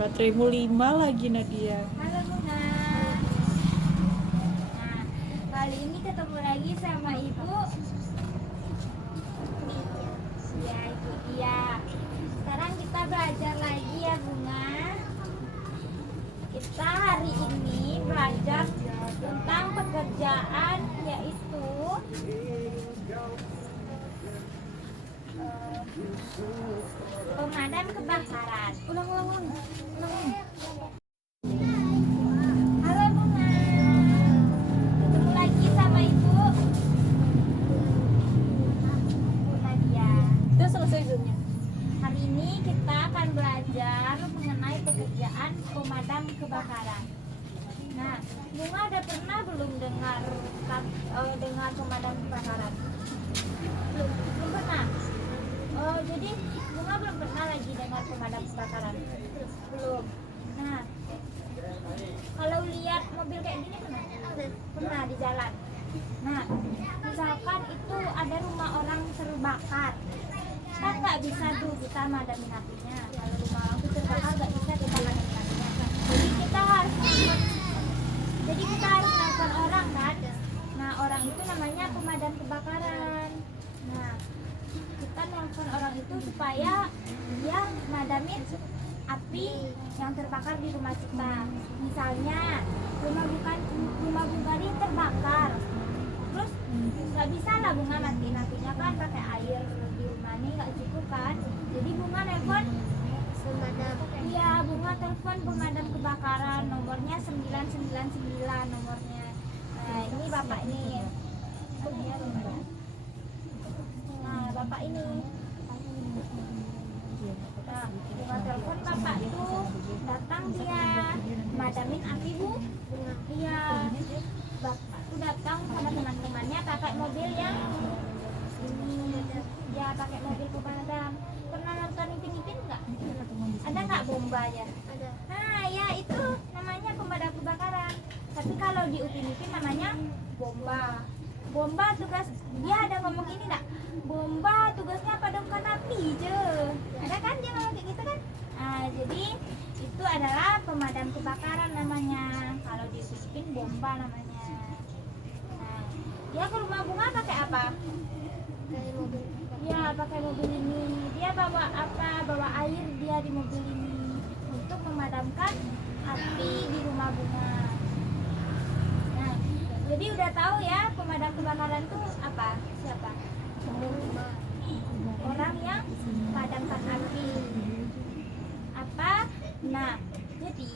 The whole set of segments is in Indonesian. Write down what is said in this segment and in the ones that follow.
Bateraimu 5 lagi Nadia. Halo Bunda. Nah, kali ini ketemu lagi sama Ibu. Ya, Ibu Dia. Sekarang kita belajar lagi ya Bunga. Kita hari ini belajar tentang pekerjaan yaitu pemadam kebakaran. Ulang. Halo Bunga. Ketemu lagi sama Ibu. Bu Nadia. Udah selesai zoomnya. Hari ini kita akan belajar mengenai pekerjaan pemadam kebakaran. Nah, Bunga udah pernah belum dengar pemadam kebakaran? Belum pernah. Oh, jadi Bunga belum pernah lagi dengar pemadam kebakaran. Belum. Nah, kalau lihat mobil kayak gini pernah? Pernah di jalan. Nah, misalkan itu ada rumah orang terbakar, kan nggak bisa tuh kita madamin apinya. Kalau rumah orang tuh terbakar nggak bisa kita madamin apinya. Jadi kita harus nelfon orang kan. Nah, orang itu namanya pemadam kebakaran. Nah, kita nelfon orang itu supaya dia madamin api yang terbakar di rumah kita. Misalnya rumah Bunga ini terbakar, terus nggak bisa lah Bunga matiin apinya kan pakai air di rumah ini nggak cukup kan. Jadi Bunga nelfon pemadam. Iya, Bunga telepon pemadam kebakaran, nomornya 999 nomornya. Nah, ini bapak ini. Nah, bapak ini. Nah, Bunga telepon bapak itu datang dia madamin api Bu. Iya, bapak itu datang sama teman-temannya pakai mobil yang ini. Ya, pakai mobil pemadam. Pernah nonton Ipin nggak? Ada nggak bombanya? Ada. Nah, ya itu namanya pemadam kebakaran. Tapi kalau di Upin namanya bomba. Bomba tugas dia ada ngomong ini nggak? Bomba tugasnya padamkan api je. Ada kan dia ngomong kayak gitu kan? Nah, jadi itu adalah pemadam kebakaran namanya. Kalau di Upin bomba namanya. Nah, dia ke rumah Bunga pakai apa? Pakai mobil. Ya, pakai mobil ini. Dia bawa apa? Bawa air dia di mobil ini untuk memadamkan api di rumah Bunga. Nah, jadi udah tahu ya pemadam kebakaran itu apa? Siapa? Orang yang memadamkan api. Apa? Nah, jadi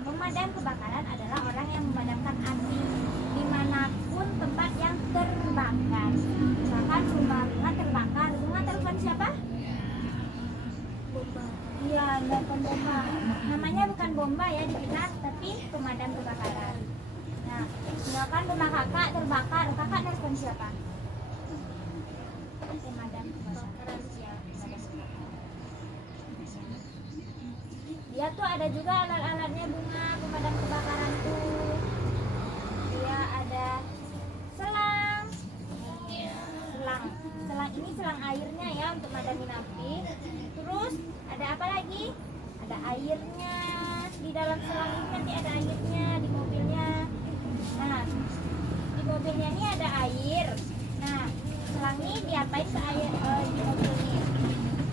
pemadam kebakaran adalah orang yang memadamkan api dimanapun tempat yang terbakar. Misalkan rumah Bunga terbakar, Bunga telepon siapa? Bomba. Iya, telepon bomba. Namanya bukan bomba ya di kita, tapi pemadam kebakaran. Nah, misalkan rumah kakak terbakar, kakak telepon siapa? Pemadam kebakaran. Ya, pemadam kebakaran. Dia tuh ada juga alat-alatnya Bunga pemadam kebakaran tuh. Dia ada selang. Selang ini selang airnya ya untuk madamin api. Terus ada apa lagi? Ada airnya. Di dalam selang ini nanti ada airnya di mobilnya. Nah, di mobilnya ini ada air. Nah, selang ini diapain ke air di mobil ini?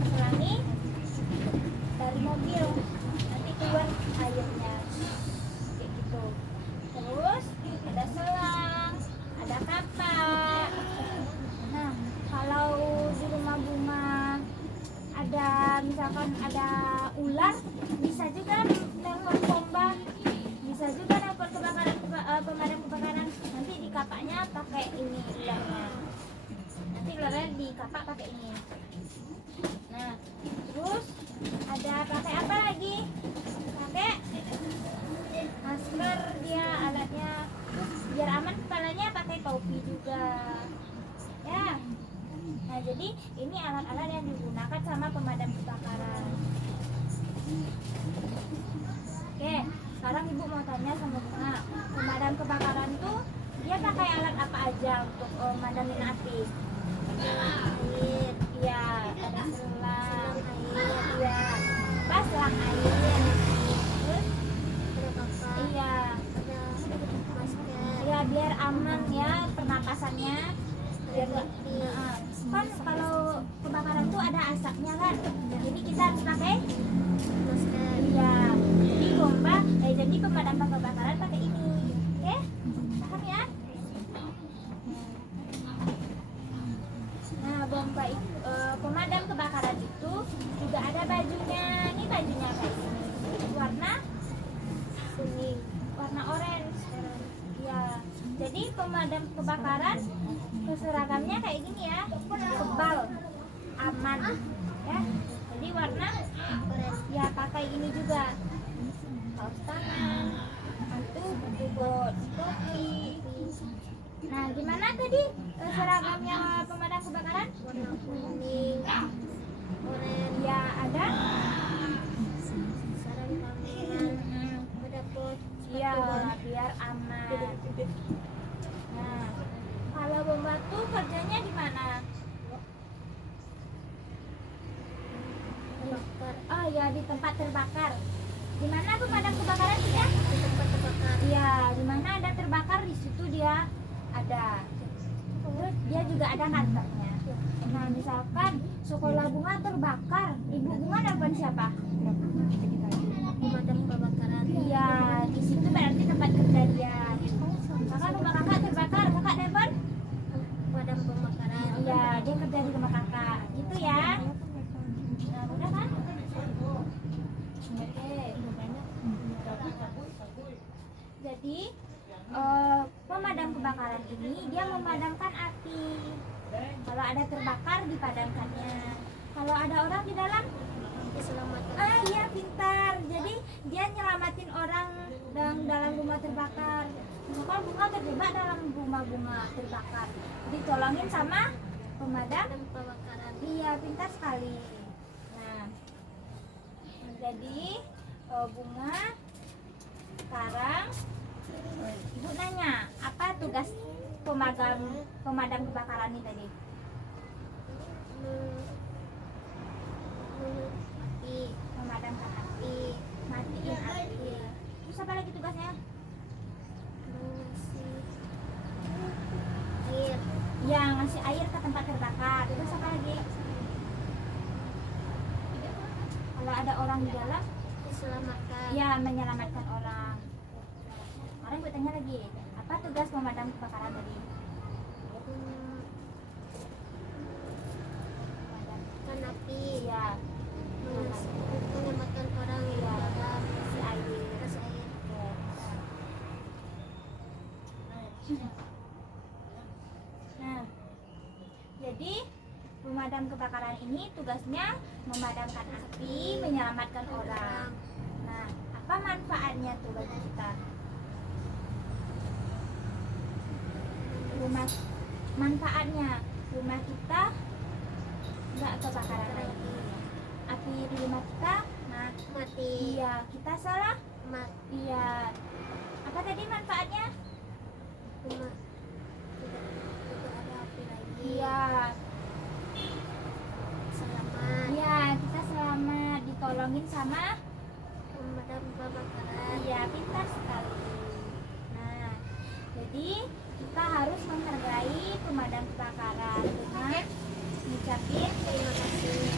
Selang ini dari mobil nanti keluar airnya kayak gitu. Terus ada selang, ada kapak. Nah, kalau di rumah Bunga ada misalkan ada ular, bisa juga nelpon bomba, bisa juga nelpon pemadam kebakaran. Nanti di kapaknya pakai ini ularnya. Nanti ularnya di kapak pakai ini. Nah, terus ada pakai apa lagi? Pakai masker dia alatnya. Terus biar aman kepalanya pakai topi juga. Ya. Nah, jadi ini alat-alat yang digunakan sama pemadam kebakaran. Oke, sekarang Ibu mau tanya sama Bunga. Pemadam kebakaran tuh dia pakai alat apa aja untuk madamin api? Air, iya, ada selang air, iya. Pas selang air. biar aman ya pernapasannya. Biar kan kalau kebakaran tuh ada asapnya kan, jadi kita harus pakai masker. Iya, jadi pemadam kebakaran pakai ini, oke? Paham ya? Nah, pemadam kebakaran itu juga ada bajunya. Ini bajunya kayak ini, warna kuning, warna orange. Ya, jadi pemadam kebakaran seragamnya kayak gini ya, tebal, aman, ya. Jadi warna ya pakai ini juga, kaos tangan, bot, topi. Nah, gimana tadi seragamnya pemadam kebakaran? Warna kuning, oranye. Ya, ada sarung tangan, ada bot. Iya, biar aman. Nah, kalau bom batu kerjanya di mana? Oh ya, di tempat terbakar. Di mana pemadam kebakaran ya? Di tempat terbakar. Iya, di mana ada terbakar di situ dia ada. Terus dia juga ada kantornya. Nah, misalkan sekolah bunga terbakar, ibu bunga nelfon siapa? Pemadam kebakaran. Iya, di situ berarti tempat kerja dia. Maka rumah kakak terbakar, kakak nelfon pemadam kebakaran. Iya, dia kerja di rumah kakak. Gitu ya. Nah, udah kan? Oke. Jadi pemadam kebakaran ini dia memadamkan api. Kalau ada terbakar dipadamkannya. Kalau ada orang di dalam diselamatkan. Ah iya, pintar. Jadi dia nyelamatin orang dalam rumah terbakar. Misalkan bunga terjebak dalam rumah bunga terbakar, ditolongin sama pemadam kebakaran. Iya, pintar sekali. Nah, jadi bunga sekarang ibu nanya, apa tugas pemadam kebakaran ini tadi? Api, memadamkan api, matiin api. Terus apa lagi tugasnya? Ngasih air. Ya, ngasih air ke tempat terbakar. Terus apa lagi? Kalau ada orang di dalam, diselamatkan. Ya, menyelamatkan orang. Sekarang gue tanya lagi, apa tugas pemadam kebakaran tadi? Memadamkan api. Ya. Menyelamatkan orang di dalam. Kasih air. Kasih air. Nah, jadi pemadam kebakaran ini tugasnya memadamkan api, menyelamatkan orang. Nah, apa manfaatnya tuh bagi kita? Manfaatnya rumah kita nggak kebakaran lagi, api di rumah kita mati. Iya, kita salah mati. Iya, apa tadi manfaatnya? Rumah tidak ada api lagi. Iya, selamat. Iya, kita selamat, ditolongin sama pemadam kebakaran. Iya, pintar sekali. Nah, jadi kita harus menghargai pemadam kebakaran dengan mengucapin terima kasih.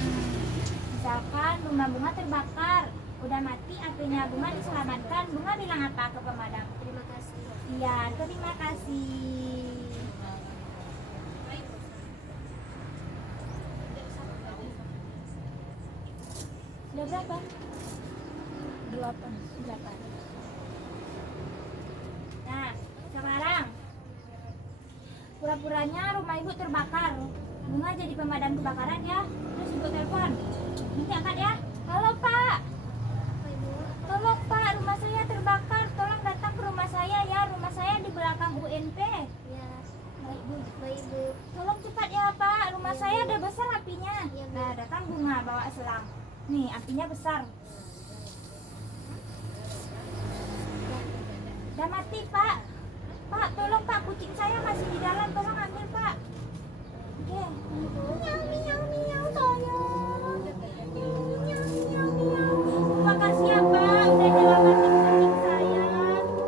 Misalkan rumah bunga terbakar, udah mati apinya, bunga diselamatkan, bunga bilang apa ke pemadam? Terima kasih. Iya, terima kasih. Sudah berapa? 8. Nah, sekarang pura-puranya rumah ibu terbakar, bunga jadi pemadam kebakaran ya. Terus ibu telepon, nanti angkat ya. Halo pak, tolong pak, rumah saya terbakar, tolong datang ke rumah saya ya, rumah saya di belakang UNP. Ya, baik bu, tolong cepat ya pak, rumah saya udah besar apinya. Nah, datang bunga bawa selang, nih apinya besar, udah mati pak. Pak, tolong pak, kucing saya masih di dalam, tolong ambil pak. Oke. Miau miau miau, tolong. Miau miau miau. Terima kasih ya pak, udah nyelamatin kucing saya.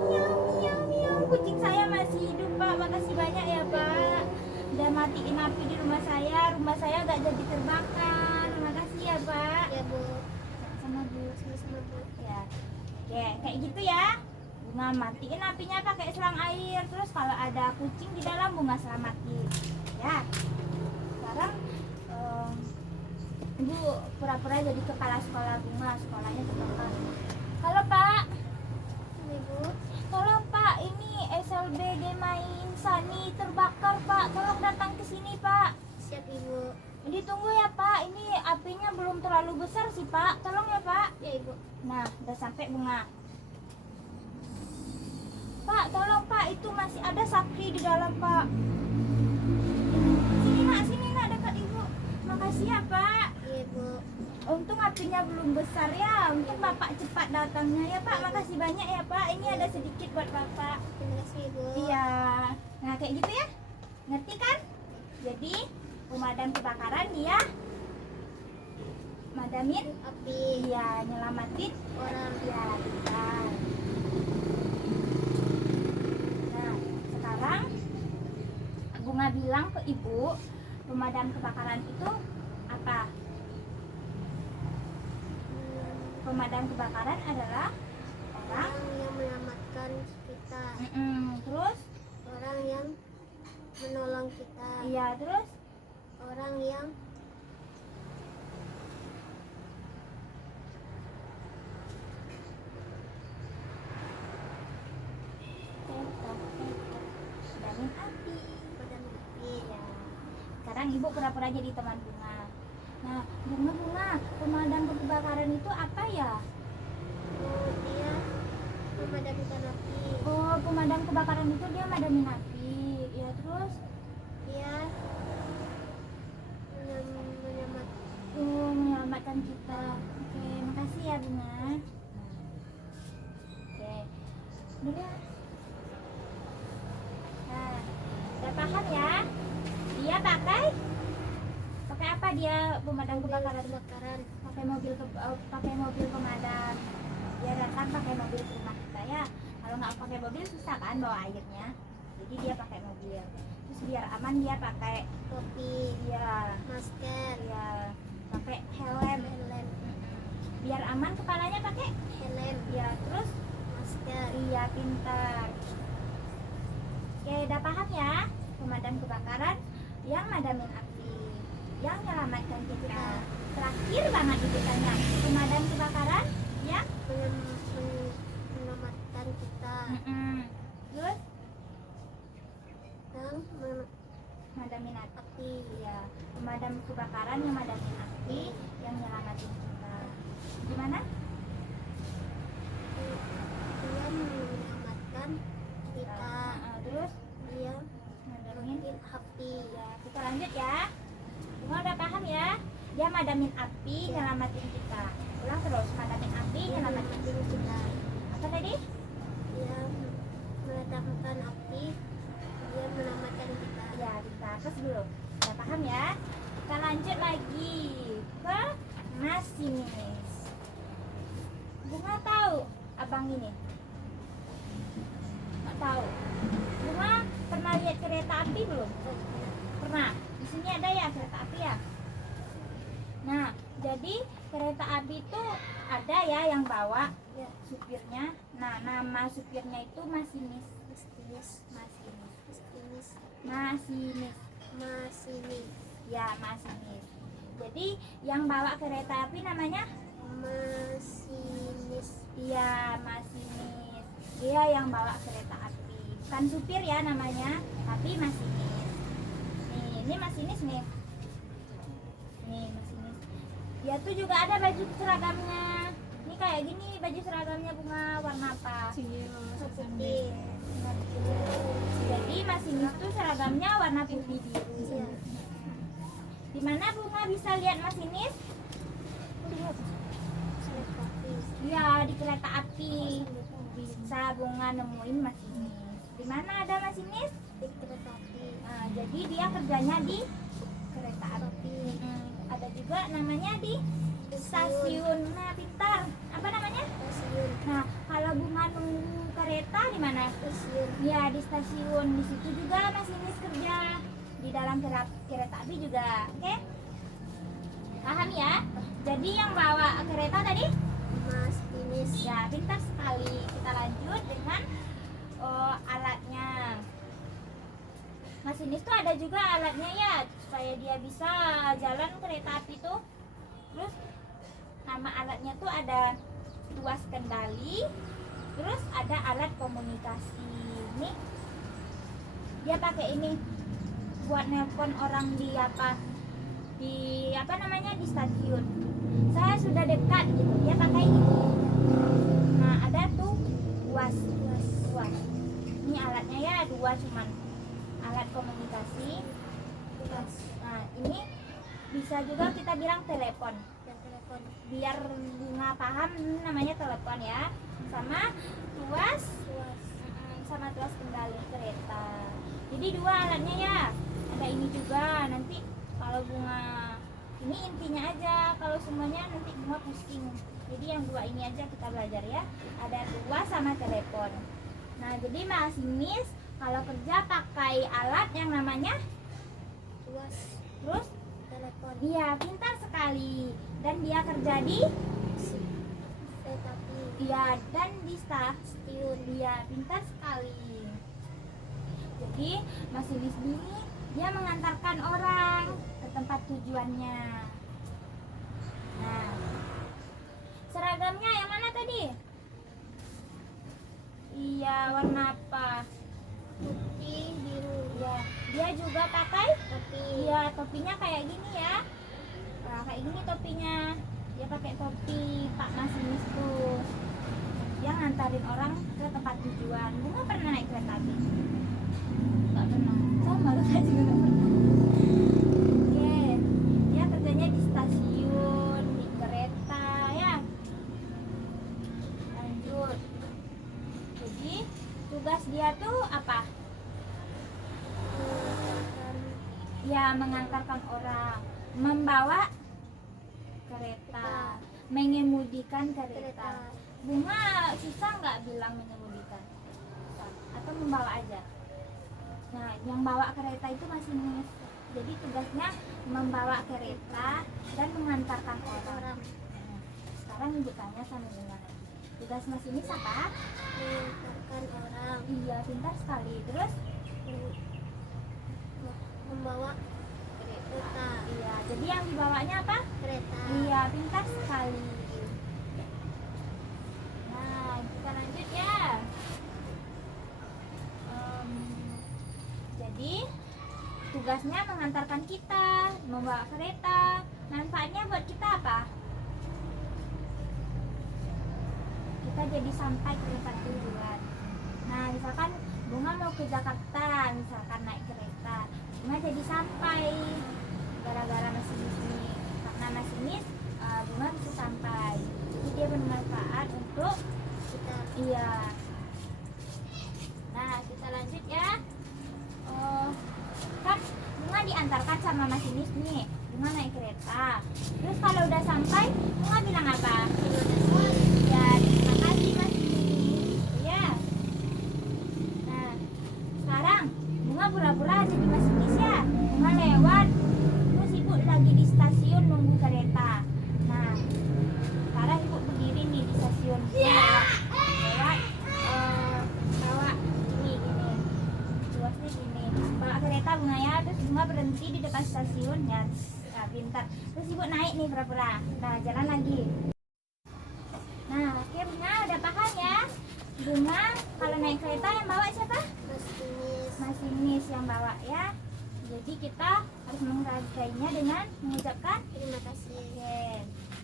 Miau miau miau, kucing saya masih makasih banyak ya Pak. Udah matiin api di rumah saya gak jadi terbakar. Makasih ya Pak. Ya Bu. Sama Bu. Sama-sama Bu. Ya. Oke, kayak gitu ya. Bunga matiin apinya pakai selang air. Terus kalau ada kucing di dalam bunga selamatin. Ya. Sekarang Ibu pura-pura jadi kepala sekolah bunga, sekolahnya terbakar. Halo Pak. Ibu. Tolong Pak, ini SLBD Main Sani terbakar Pak. Tolong datang ke sini Pak. Siap Ibu. Ditunggu ya Pak. Ini apinya belum terlalu besar sih Pak. Tolong ya Pak. Ya Ibu. Nah, udah sampai bunga. Pak, tolong Pak, itu masih ada Sakri di dalam Pak. Sini nak dekat Ibu. Makasih ya Pak. Iya Bu. Untung apinya belum besar ya. Untung Bapak cepat datangnya ya Pak. Makasih banyak ya Pak. Ini ada sedikit buat Bapak. Terima kasih Ibu. Iya. Nah, kayak gitu ya. Ngerti kan? Jadi, pemadam kebakaran dia madamin Api iya, nyelamatin orang. ya, benar. Nah, sekarang Bunga bilang ke Ibu, pemadam kebakaran itu apa? Pemadam kebakaran adalah orang Orang yang menyelamatkan kita. terus Orang yang menolong kita. iya, terus Orang yang madamin api. padam api. Iya. Sekarang Ibu pura-pura jadi teman Bunga. Nah, Bunga, pemadam kebakaran itu apa ya? Oh, dia memadamkan api. Oh, pemadam kebakaran itu dia madamin api. Ya, terus Dia menyelamatkan. menyelamatkan kita. Oke, makasih ya Bunga. Oke, dulu ya. Nah, udah paham ya? Dia pakai apa dia pemadam kebakaran? Kebakaran. Pakai mobil pemadam. Dia datang pakai mobil ke rumah kita ya. Kalau nggak pakai mobil susah kan bawa airnya. Jadi dia pakai mobil. Terus biar aman dia pakai Topi. dia Masker. ya pakai helm. Helm. Biar aman kepalanya pakai Helm. ya, terus Masker. iya, pintar. Oke, udah paham ya? Pemadam kebakaran yang madamin api, yang menyelamatkan kita. Terakhir banget Ibu tanya, pemadam kebakaran yang Menyelamatkan kita. terus Dan madamin api. api. Ya, pemadam kebakaran yang madamin api, yang nyelamatin kita. Gimana? Dia menyelamatkan kita. Terus Dia madamin. mungkin api. Ya, kita lanjut ya. Bunga udah paham ya? Dia madamin api, nyelamatin kita. Ulang terus, madamin api, Dia nyelamatin menyelamatkan kita. apa tadi? Dia meledakkan api. Dia menyelamatkan kita. Ya, kita terus dulu. Udah paham ya? Kita lanjut lagi ke masinis. Bunga tahu abang ini? Nggak tahu. Bunga pernah lihat kereta api belum? Pernah. Di sini ada ya kereta api ya. Nah, jadi kereta api itu ada ya yang bawa Ya. supirnya. Nah, nama supirnya itu masinis. Masinis. Masinis. Masinis. Masinis. Masinis. Ya, masinis. Jadi yang bawa kereta api namanya Masinis. iya, masinis. Dia yang bawa kereta api. Bukan supir ya namanya, tapi masinis. Nih, ini masinis nih. Nih, masinis. Dia tuh juga ada baju seragamnya. Ini kayak gini baju seragamnya Bunga, warna apa? Putih. Jadi masinis tuh seragamnya warna putih biru. Iya. Di mana Bunga bisa lihat masinis? Lihat. Kereta api. Iya, di kereta api. Bisa Bunga nemuin masinis. Di mana ada masinis? Di kereta api. Nah, jadi dia kerjanya di kereta api. Ada juga namanya di stasiun. Nah, pintar. Apa namanya? Stasiun. Nah, kalau bunga nunggu kereta di mana? Stasiun. Ya di stasiun. Di situ juga masinis kerja. Di dalam kereta api juga. Oke? Paham ya? Jadi yang bawa kereta tadi? Masinis. Ya, pintar sekali. Kita lanjut dengan alatnya. Masinis tuh ada juga alatnya ya, supaya dia bisa jalan kereta api tuh. Terus nama alatnya tuh ada tuas kendali, terus ada alat komunikasi. Nih, dia pakai ini buat nelpon orang di apa namanya di stasiun. Saya sudah dekat gitu, dia pakai ini. Nah, ada tuh tuas. Ini alatnya ya dua, cuman alat komunikasi. Nah, ini bisa juga kita bilang telepon. Dan telepon. Biar bunga paham namanya telepon ya. Sama tuas, sama tuas kendali kereta. Jadi dua alatnya ya. Ada ini juga. Nanti kalau bunga ini intinya aja, kalau semuanya nanti bunga pusing. Jadi yang dua ini aja kita belajar ya. Ada tuas sama telepon. Nah, jadi masinis kalau kerja pakai alat yang namanya Tuas. terus Telepon. dia pintar sekali dan dia kerja di Kereta api. iya dan di stasiun. Dia pintar sekali. Jadi masinis ini dia mengantarkan orang ke tempat tujuannya. Nah, seragamnya yang mana tadi? Iya, warna apa? Putih, biru. Ya, dia juga pakai Topi. iya topinya kayak gini ya. Nah, kayak gini topinya. Dia pakai topi Pak Masinis tuh. Dia ngantarin orang ke tempat tujuan. Bunga pernah naik kereta api? Nggak pernah. Sama lu saya juga nggak pernah. Oke, dia kerjanya di stasiun, di kereta ya. Lanjut. Jadi tugas dia tuh apa? Mengantarkan Ya, mengantarkan orang, membawa kereta, mengemudikan kereta. Bunga susah nggak bilang mengemudikan? Susah. Atau membawa aja? Nah, yang bawa kereta itu masinis. Jadi tugasnya membawa kereta dan mengantarkan orang. Nah, sekarang ibu tanya sama Bunga lagi. Tugas masinis apa? mengantarkan orang. Iya, pintar sekali. Terus? Membawa kereta. Iya, jadi yang dibawanya apa? Kereta. Iya, pintar sekali. Nah, kita lanjut ya. Jadi tugasnya mengantarkan kita, membawa kereta. Manfaatnya buat kita apa? Kita jadi sampai ke tempat tujuan. Nah, misalkan Bunga mau ke Jakarta, misalkan naik kereta, Bunga jadi sampai gara-gara masinis ini. Karena masinis, Bunga bisa sampai. Jadi dia bermanfaat untuk Kita. iya. Nah, kita lanjut ya. Kan Bunga diantarkan sama masinis nih. Bunga naik kereta. Terus kalau udah sampai, Bunga bilang apa? Ya, terima kasih masinis. Ya. Nah, sekarang Bunga pura-pura jadi masinis ya. Bunga lewat. Terus ibu lagi di stasiun nunggu kereta. Nah, sekarang ibu berdiri nih di stasiun. Lewat bawa ini gini. Luasnya gini. Bawa kereta Bunga ya. Terus Bunga berhenti di depan stasiun ya. Nah, pintar. Terus ibu naik nih pura-pura. Nah, jalan lagi. Nah, oke Bunga udah paham ya. Bunga kalau naik kereta yang bawa siapa? Masinis. Masinis yang bawa ya. Jadi kita harus menghargainya dengan mengucapkan Terima kasih. oke.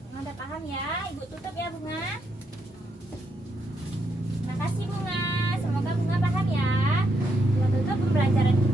Bunga udah paham ya. Ibu tutup ya Bunga. Terima kasih Bunga. Semoga Bunga paham ya. Kita tutup pembelajaran kita.